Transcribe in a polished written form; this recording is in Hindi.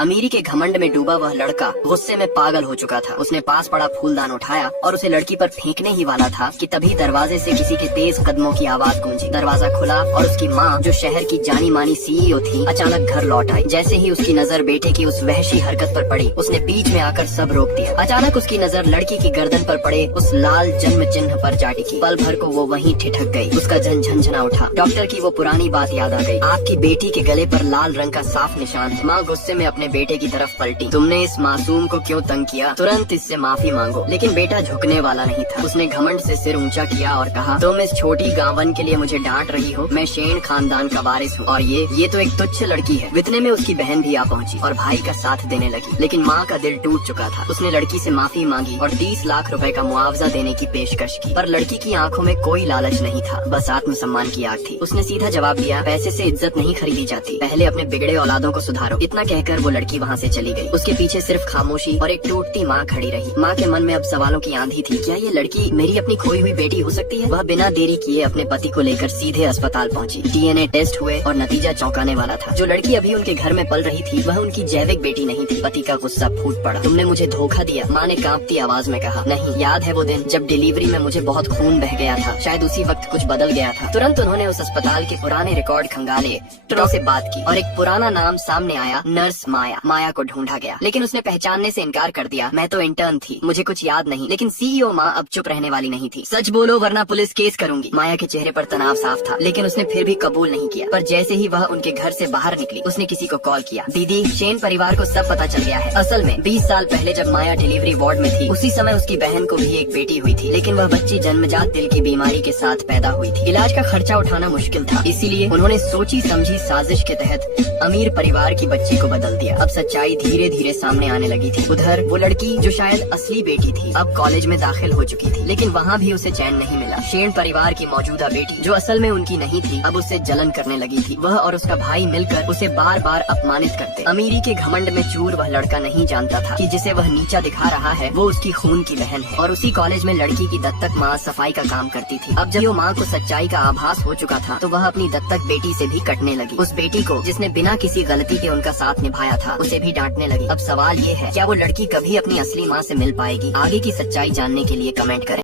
अमीरी के घमंड में डूबा वह लड़का गुस्से में पागल हो चुका था। उसने पास पड़ा फूलदान उठाया और उसे लड़की पर फेंकने ही वाला था कि तभी दरवाजे से किसी के तेज कदमों की आवाज गूंजी। दरवाजा खुला और उसकी माँ, जो शहर की जानी मानी सीईओ थी, अचानक घर लौट आई। जैसे ही उसकी नजर बेटे की उस वहशी हरकत पर पड़ी, उसने बीच में आकर सब रोक दिया। अचानक उसकी नजर लड़की की गर्दन पर पड़े उस लाल जन्म चिन्ह पर जा टिकी। पल भर को वो वहीं ठिठक गई। उसका झंझना उठा। डॉक्टर की वो पुरानी बात याद आ गई। आपकी बेटी के गले पर लाल रंग का साफ निशान है। माँ गुस्से में अपने बेटे की तरफ पलटी। तुमने इस मासूम को क्यों तंग किया? तुरंत इससे माफी मांगो। लेकिन बेटा झुकने वाला नहीं था। उसने घमंड से सिर ऊंचा किया और कहा, तुम इस छोटी गांवन के लिए मुझे डांट रही हो? मैं शेन खानदान का वारिस हूँ और ये तो एक तुच्छ लड़की है। इतने में उसकी बहन भी आ पहुंची और भाई का साथ देने लगी। लेकिन माँ का दिल टूट चुका था। उसने लड़की से माफी मांगी और 30 लाख रुपए का मुआवजा देने की पेशकश की। पर लड़की की आंखों में कोई लालच नहीं था, बस आत्मसम्मान की आग थी। उसने सीधा जवाब दिया, पैसे से इज्जत नहीं खरीदी जाती, पहले अपने बिगड़े औलादों को सुधारो। इतना कहकर वो लड़की वहाँ से चली गई। उसके पीछे सिर्फ खामोशी और एक टूटती माँ खड़ी रही। माँ के मन में अब सवालों की आंधी थी। क्या ये लड़की मेरी अपनी खोई हुई बेटी हो सकती है? वह बिना देरी किए अपने पति को लेकर सीधे अस्पताल पहुंची। डीएनए टेस्ट हुए और नतीजा चौंकाने वाला था। जो लड़की अभी उनके घर में पल रही थी, वह उनकी जैविक बेटी नहीं थी। पति का गुस्सा फूट पड़ा। तुमने मुझे धोखा दिया, माँ ने कांपती आवाज में कहा। नहीं, याद है वो दिन जब डिलीवरी में मुझे बहुत खून बह गया था? शायद उसी वक्त कुछ बदल गया था। तुरंत उन्होंने उस अस्पताल के पुराने रिकॉर्ड खंगाले, डॉक्टरों से बात की और एक पुराना नाम सामने आया, नर्स माया। माया को ढूंढा गया, लेकिन उसने पहचानने से इनकार कर दिया। मैं तो इंटर्न थी, मुझे कुछ याद नहीं। लेकिन सीईओ माँ अब चुप रहने वाली नहीं थी। सच बोलो वरना पुलिस केस करूंगी। माया के चेहरे पर तनाव साफ था, लेकिन उसने फिर भी कबूल नहीं किया। पर जैसे ही वह उनके घर से बाहर निकली, उसने किसी को कॉल किया। दीदी, शेन परिवार को सब पता चल गया है। असल में 20 साल पहले जब माया डिलीवरी वार्ड में थी, उसी समय उसकी बहन को भी एक बेटी हुई थी। लेकिन वह बच्ची जन्मजात दिल की बीमारी के साथ पैदा हुई थी। इलाज का खर्चा उठाना मुश्किल था, इसीलिए उन्होंने सोची समझी साजिश के तहत अमीर परिवार की बच्ची को बदल दिया। अब सच्चाई धीरे धीरे सामने आने लगी थी। उधर वो लड़की, जो शायद असली बेटी थी, अब कॉलेज में दाखिल हो चुकी थी। लेकिन वहाँ भी उसे चैन नहीं मिला। शेन परिवार की मौजूदा बेटी, जो असल में उनकी नहीं थी, अब उससे जलन करने लगी थी। वह और उसका भाई मिलकर उसे बार बार अपमानित करते। अमीरी के घमंड में चूर वह लड़का नहीं जानता था कि जिसे वह नीचा दिखा रहा है, वो उसकी खून की बहन है। और उसी कॉलेज में लड़की की दत्तक माँ सफाई का काम करती थी। अब जब वो माँ को सच्चाई का आभास हो चुका था, तो वह अपनी दत्तक बेटी से भी कटने लगी। उस बेटी को, जिसने बिना किसी गलती के उनका साथ निभाया था, उसे भी डांटने लगी। अब सवाल ये है, क्या वो लड़की कभी अपनी असली माँ से मिल पाएगी? आगे की सच्चाई जानने के लिए कमेंट करें।